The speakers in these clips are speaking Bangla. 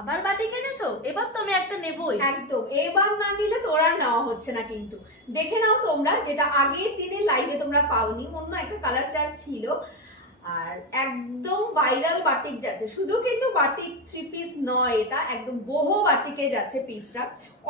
আবার বাটিক এনেছো? এবার তো আমি একটা নেবই। একদম, এবার না নিলে তোর আর নেওয়া হচ্ছে না। কিন্তু দেখে নাও তোমরা, যেটা আগের দিনের লাইভে তোমরা পাওনি, অন্য একটা কালার চার্ট ছিল। আর একদম ভাইরাল বাটিক যাচ্ছে, শুধু কিন্তু বাটিক থ্রি পিস নয়, এটা একদম বহু বাটিকে যাচ্ছে পিসটা।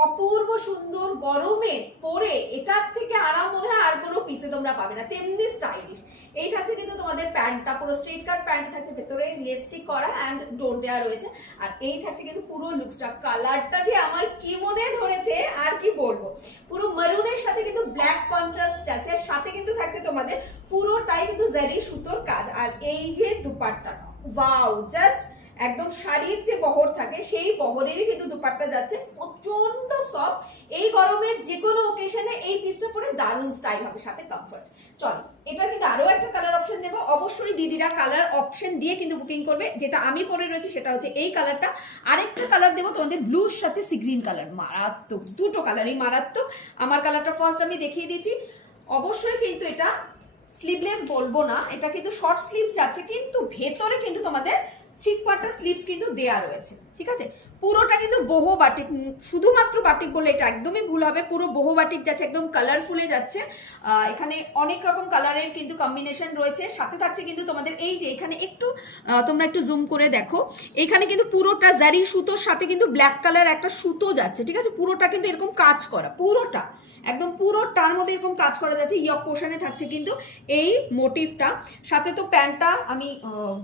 অপূর্ব সুন্দর, গরমে পরে এটার থেকে আরাম মনে হয় আর কোনো পিসে তোমরা পাবে না, তেমনি স্টাইলিশ। এই থাকছে কিন্তু তোমাদের প্যান্টটা, পুরো স্ট্রেট কাট প্যান্ট থাকছে, ভেতরে লিপস্টিক করা অ্যান্ড ডোর দেওয়া রয়েছে। আর এই থাকছে কিন্তু পুরো লুকসটা, কালারটা যে আমার কি মনে ধরেছে আর কি বলবো। পুরো মেরুনের সাথে কিন্তু ব্ল্যাক কন্ট্রাস্ট আছে, সাথে কিন্তু থাকছে তোমাদের পুরোটাই কিন্তু জারি সুতোর কাজ। আর এই যে দুপাট্টাটা, ওয়াও, জাস্ট একদম শাড়ির যে বহর থাকে সেই বহরেরই কিন্তু দুপাট্টা যাচ্ছে, প্রচন্ড সফট। এই গরমের যে কোনো ওকেশনে এই পিসটা পরে দারুণ স্টাইল হবে, সাথে কমফর্ট। চলো, এটা কিন্তু আরো একটা কালার অপশন দেবো, অবশ্যই দিদিরা কালার অপশন দিয়ে কিন্তু বুকিং করবে। যেটা আমি পরে রয়েছি সেটা হচ্ছে এই কালারটা। আরেকটা কালার দেবো তোমাদের ব্লুর সাথে সি গ্রিন কালার, মারাত্মক, দুটো কালারই মারাত্মক। আমার কালারটা ফার্স্ট আমি দেখিয়ে দিচ্ছি। অবশ্যই কিন্তু এটা স্লিভলেস বলবো না, এটা কিন্তু শর্ট স্লিভস যাচ্ছে, কিন্তু ভেতরে কিন্তু তোমাদের থ্রি কোয়ার্টার স্লিভস কিন্তু দেয়া রয়েছে, ঠিক আছে। পুরোটা কিন্তু বহু বাটিক, শুধুমাত্র বাটিক বলে এটা একদমই ভুল হবে, পুরো বহু বাটিক যাচ্ছে, একদম কালারফুলে যাচ্ছে। এখানে অনেক রকম কালারের কিন্তু কম্বিনেশন রয়েছে, সাথে থাকছে কিন্তু তোমাদের এই যে এখানে একটু তোমরা একটু জুম করে দেখো, এখানে কিন্তু পুরোটা জারি সুতোর সাথে কিন্তু ব্ল্যাক কালার একটা সুতো যাচ্ছে, ঠিক আছে। পুরোটা কিন্তু এরকম কাজ করা, পুরোটা একদম পুরোটার মধ্যে এরকম কাজ করা যাচ্ছে। ইয়ক পোর্শনে থাকছে কিন্তু এই মোটিভটা, সাথে তো প্যান্টটা আমি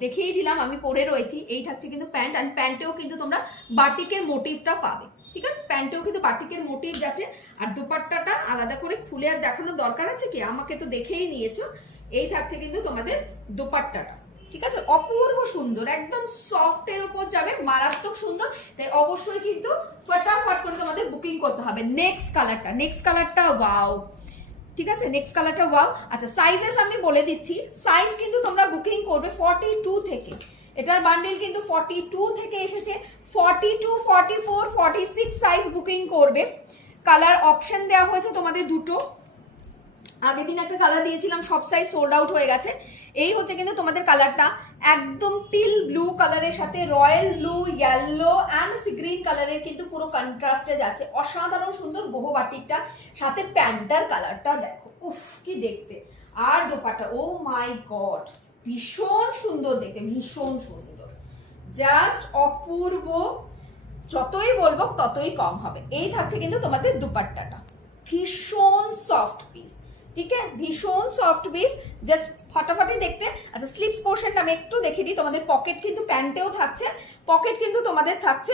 দেখিয়ে দিলাম, আমি পরে রয়েছি। এই থাকছে কিন্তু প্যান্ট, অ্যান্ড প্যান্টেও কিন্তু তোমরা বাটিকের মোটিভটা পাবে, ঠিক আছে। প্যান্টেও কিন্তু বাটিকের মোটিভ যাচ্ছে। আর দুপাট্টাটা আলাদা করে খুলে আর দেখানোর দরকার আছে কি, আমাকে তো দেখেই নিয়েছো। এই থাকছে কিন্তু তোমাদের দুপাট্টাটা, ঠিক আছে। অপূর্ব সুন্দর, একদম সফটের উপর যাবে, মারাত্মক সুন্দর। তাই অবশ্যই কিন্তু ফটাফট করে তোমাদের বুকিং করতে হবে। নেক্সট কালারটা ওয়াও, ঠিক আছে, নেক্সট কালারটা ওয়াও। আচ্ছা, সাইজেস আমি বলে দিচ্ছি, সাইজ কিন্তু তোমরা বুকিং করবে 42 থেকে। এটার বান্ডেল কিন্তু 42 থেকে এসেছে, 42, 44, 46 সাইজ বুকিং করবে। কালার অপশন দেওয়া হয়েছে তোমাদের দুটো। আগের দিন একটা কালার দিয়েছিলাম, সব সাইজ সোল্ড আউট হয়ে গেছে। এই হচ্ছে কিন্তু তোমাদের কালারটা, একদম টিল ব্লু কালারের সাথে royal blue, yellow and sea green কালারের কিন্তু পুরো কন্ট্রাস্টে যাচ্ছে, অসাধারণ সুন্দর বহু বাটিকটা। সাথে প্যান্টার কালারটা দেখো, উফ কি দেখতে। আর দোপাট্টা, ও মাই গড, ভীষণ সুন্দর দেখতে, ভীষণ সুন্দর, জাস্ট অপূর্ব। যতই বলবো ততই কম হবে। এই থাকছে কিন্তু তোমাদের দুপাট্টাটা, ভীষণ সফট পিস, ঠিক আছে, ভীষণ সফট পিস, জাস্ট ফাটাফাটি দেখতে। আচ্ছা, স্লিভস পোর্শনটা আমি একটু দেখিয়ে দিই তোমাদের। পকেট কিন্তু প্যান্টেও থাকছে, পকেট কিন্তু তোমাদের থাকছে